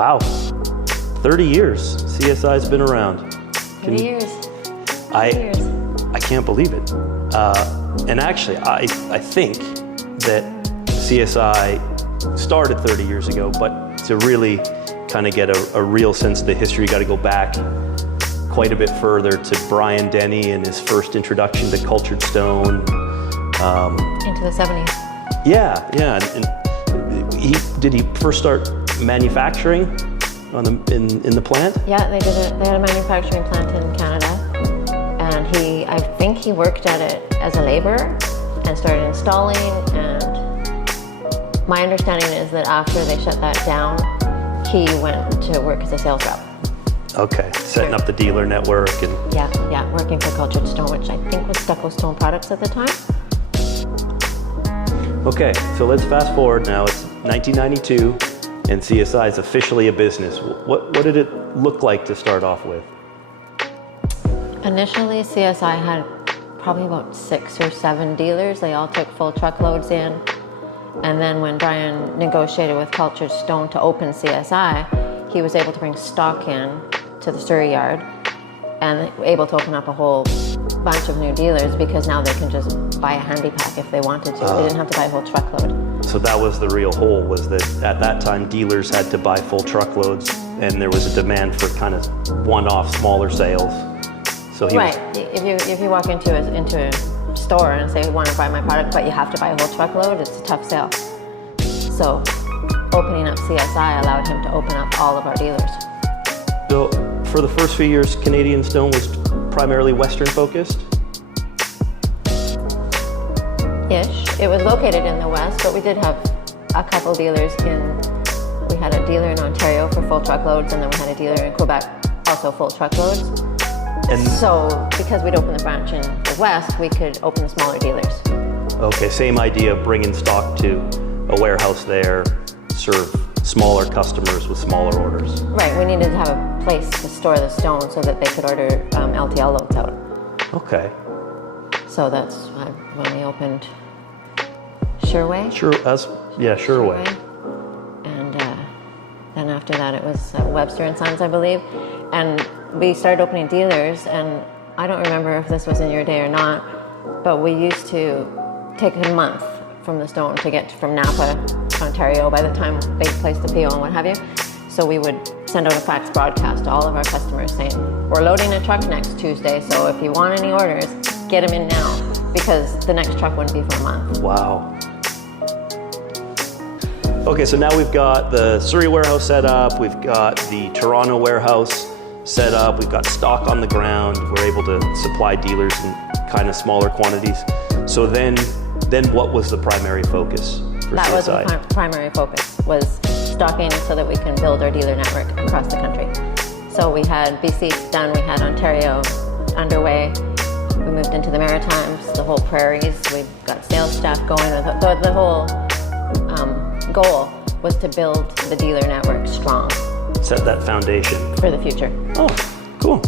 Wow, 30 years CSI's been around. 30 years. I can't believe it. And actually, I think that CSI started 30 years ago, but to really kind of get a real sense of the history, you got to go back quite a bit further to Brian Denny and his first introduction to cultured stone. Into the 70s. Yeah. And did he first start manufacturing in the plant? Yeah, they had a manufacturing plant in Canada, and I think he worked at it as a laborer and started installing. And my understanding is that after they shut that down, he went to work as a sales rep. Okay, setting up the dealer network and yeah, working for Cultured Stone, which I think was Stucco Stone Products at the time. Okay, so let's fast forward now. It's 1992, and CSI is officially a business. What did it look like to start off with? Initially, CSI had probably about 6 or 7 dealers. They all took full truckloads in. And then when Brian negotiated with Cultured Stone to open CSI, he was able to bring stock in to the Surrey yard and able to open up a whole bunch of new dealers, because now they can just buy a handy pack if they wanted to. They didn't have to buy a whole truckload. So that was the real hole, was that at that time dealers had to buy full truckloads, and there was a demand for kind of one-off smaller sales. So if you walk into a store and say you want to buy my product, but you have to buy a whole truckload, it's a tough sale. So opening up CSI allowed him to open up all of our dealers. So for the first few years, Canadian Stone was primarily Western focused? Ish. It was located in the West, but we did have a couple dealers we had a dealer in Ontario for full truckloads, and then we had a dealer in Quebec, also full truckloads. And so because we'd open the branch in the West, we could open the smaller dealers. Okay, same idea, bringing stock to a warehouse there, serve smaller customers with smaller orders. Right, we needed to have a place to store the stone so that they could order LTL loads out. Okay. So that's when we opened Surrey. Surrey. And then after that it was Webster and Sons, I believe. And we started opening dealers, and I don't remember if this was in your day or not, but we used to take a month from the stone to get from Napa, Ontario, by the time they placed the PO and what have you. So we would send out a fax broadcast to all of our customers saying, we're loading a truck next Tuesday, so if you want any orders, get them in now, because the next truck wouldn't be for a month. Wow. Okay, so now we've got the Surrey warehouse set up, we've got the Toronto warehouse set up, we've got stock on the ground, we're able to supply dealers in kind of smaller quantities. So then what was the primary focus for That CSI? was the primary focus, was stocking so that we can build our dealer network across the country. So we had BC done, we had Ontario underway, we moved into the Maritimes, the whole prairies, we got sales staff going. The whole goal was to build the dealer network strong. Set that foundation. For the future. Oh, cool.